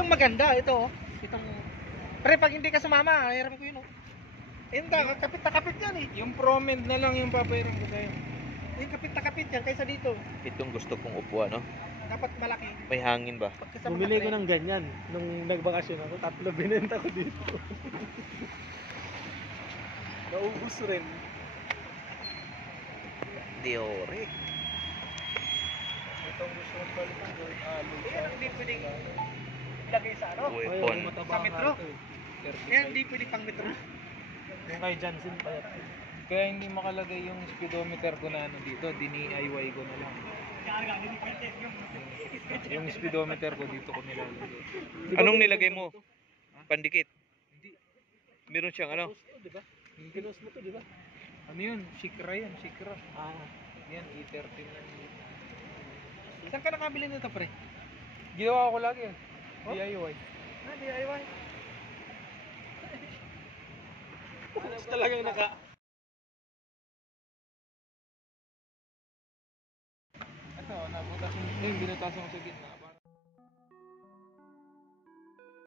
Itong maganda, ito. Itong... Pre, pag hindi ka sumama, hiram ko yun. Hindi, kapit na kapit yan eh. Yung Promed na lang yung papayran ko sa'yo. Kapit na kapit yan kaysa dito. Itong gusto kong upuan, no? Dapat malaki. May hangin ba? Bumili ko ng ganyan nung nagbakasyon ako. 3 binenta ko dito. Naubos rin. Diore. Itong gusto kong palitan ko, Yan, hindi pwedeng ilagay sa ano? Weapon. Sa metro? Yan, hindi pwedeng pang metro. Yung kay Johnson pa yan. Kaya hindi makalagay yung speedometer ko na ano dito, dini-IY ko na lang. Yung speedometer ko dito ko nilalagay. Anong nilagay mo? Pandikit. Hindi. Meron siyang ano? Diba? Pinos mo to, diba? Ano yun? Shikra yan, Shikra. Ah. Yan, E13 lang yun. Saan ka nakabili nito, pre? Ginawa ko lagi yan. Oh? DIY. DIY. Talagang naka... Ito, nabutas yung binutasan ko sa gitna.